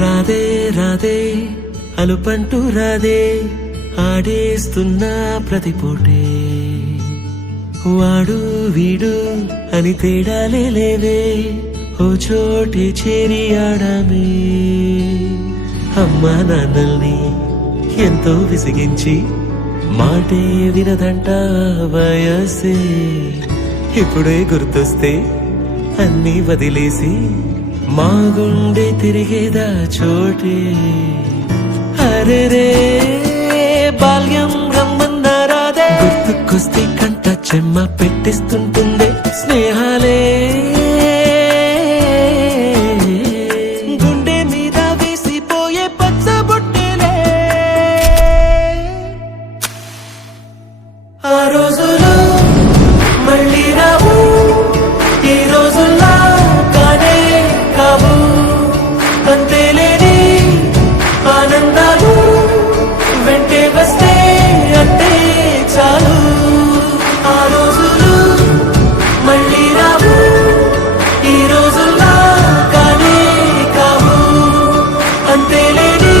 రాదే రాదే అలుపంటూ రాదే ఆడేస్తున్నా ప్రతిపోటే వాడు వీడు అని తేడాలే లేవే ఓ చోటే చేరి ఆడామే అమ్మా నాన్నల్ని ఎంతో విసిగించి మాటే వినదంట వయసే ఇప్పుడే గుర్తొస్తే అన్నీ వదిలేసి మా గుండె తిరిగేదా చోటే అరెరే బాల్యం రమ్మన్నారాదే గుర్తుకొస్తే కంట చెమ్మ పెట్టిస్తుంటుందే స్నేహాలే గుండె మీద వేసిపోయే పచ్చబొట్టెలే ఆ రోజులు మళ్ళీ రావు ఈ రోజుల్లా కానే కావు అంతేలేని ఆనందాలు వెంటే వస్తే అంటే చాలు ఆ రోజులు మళ్ళీ రావు ఈ రోజుల్లా కానే కావు అంతేలేని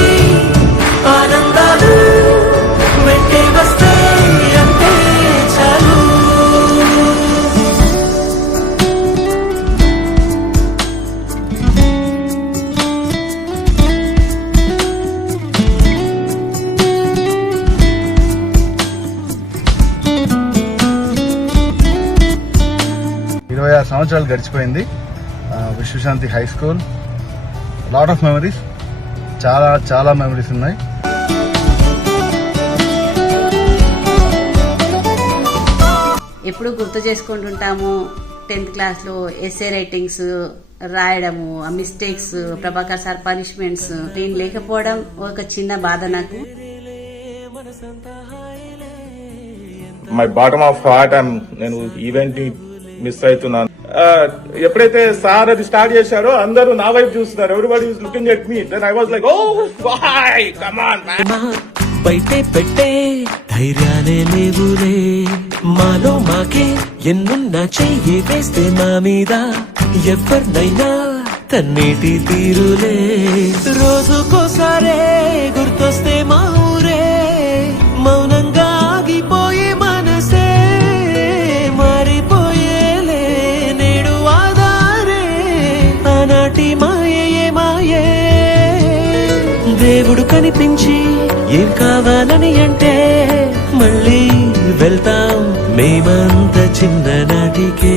ఆనందాలు వెంటే వస్తే అంటే చాలు. ఇరవై 26 సంవత్సరాలు గడిచిపోయింది. Vishwashanti high school, lot of memories, చాలా చాలా మెమరీస్ ఉన్నాయి. ఎప్పుడు గుర్తు చేసుకుంటుంటాము. 10th క్లాస్లో ఎస్ఏ రైటింగ్స్ రాయడము, ఆ మిస్టేక్స్, ప్రభాకర్ సార్ పనిష్మెంట్స్, నేను లేకపోవడం ఒక చిన్న బాధ నాకు. మై బాటమ్ ఆఫ్ హార్ట్ నేను ఈవెంట్ ని మిస్ అవుతున్నాను. ఎప్పుడైతే సార్ అది స్టార్ట్ చేశారో అందరూ నా వైపు చూస్తున్నారు. Everybody is looking at me. Then I was like oh why come on man. బయటే పెట్టే ధైర్యాలే లేవులే మాలో మాకే ఎన్నున్నా చెయ్యి వేస్తే మా మీద ఎవరినైనా తన్నేటి తీరులే రోజుకోసారే గుర్తొస్తే మా ఊరే మౌనంగా ఆగిపోయే మనసే మారిపోయేలే నేడు ఆధారే ఆనాటి మాయే మాయే దేవుడు కనిపించి ఏం కావాలని అంటే మళ్ళీ వెళ్తాం మేమంత చిన్ననాటికే.